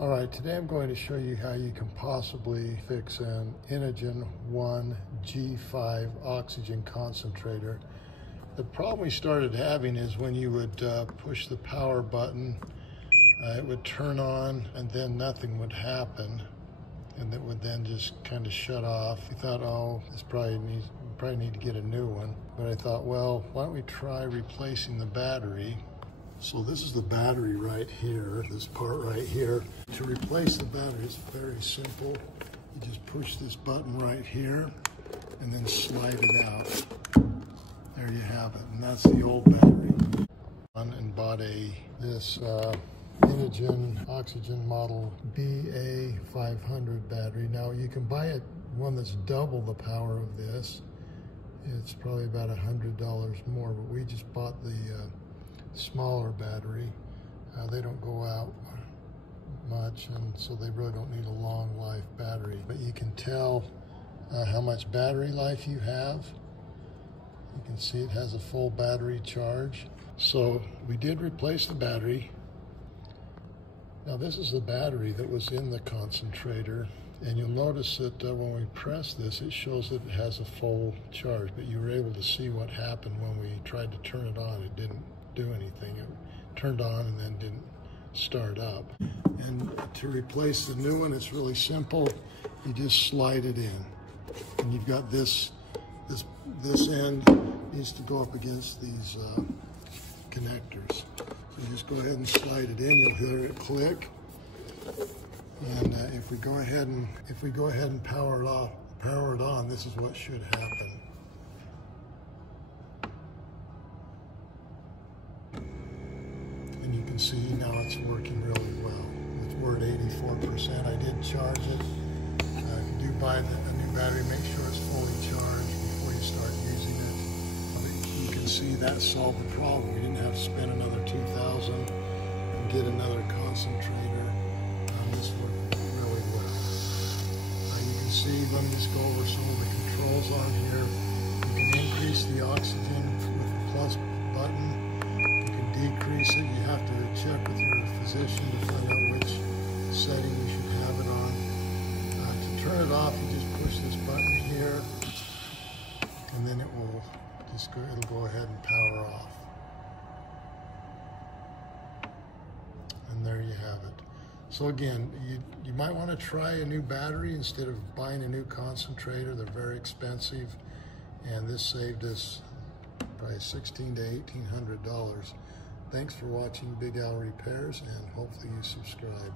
All right, today I'm going to show you how you can possibly fix an Inogen 1 G5 oxygen concentrator. The problem we started having is when you would push the power button, it would turn on and then nothing would happen, and it would then just kind of shut off. We thought, oh, we probably need to get a new one. But I thought, well, why don't we try replacing the battery? So this is the battery right here, this part right here. To replace the battery is very simple. You just push this button right here and then slide it out. There you have it, and that's the old battery. And bought this Inogen oxygen model BA500 battery. Now you can buy one that's double the power of this. It's probably about $100 more, but we just bought the smaller battery. They don't go out much, and so they really don't need a long life battery. But you can tell how much battery life you have. You can see it has a full battery charge. So we did replace the battery. Now this is the battery that was in the concentrator, and you'll notice that when we press this, it shows that it has a full charge, but you were able to see what happened when we tried to turn it on. It didn't do anything. It turned on and then didn't start up. And to replace the new one, it's really simple. You just slide it in, and you've got this end needs to go up against these connectors. So you just go ahead and slide it in. You'll hear it click. And if we go ahead and power it on, this is what should happen. And you can see now it's working really well. We're at 84%. I did charge it. If you do buy a new battery, make sure it's fully charged before you start using it. You can see that solved the problem. We didn't have to spend another $2,000 and get another concentrator. This worked really well. You can see, let me just go over some of the controls on here. You can increase the oxygen with the plus button. You can decrease it. You have to check with your physician to find out which setting you should have it on. To turn it off, you just push this button here, and then it'll go ahead and power off. And there you have it. So again, you might want to try a new battery instead of buying a new concentrator. They're very expensive, and this saved us probably $1,600 to $1,800. Thanks for watching Big Al Repairs, and hopefully you subscribe.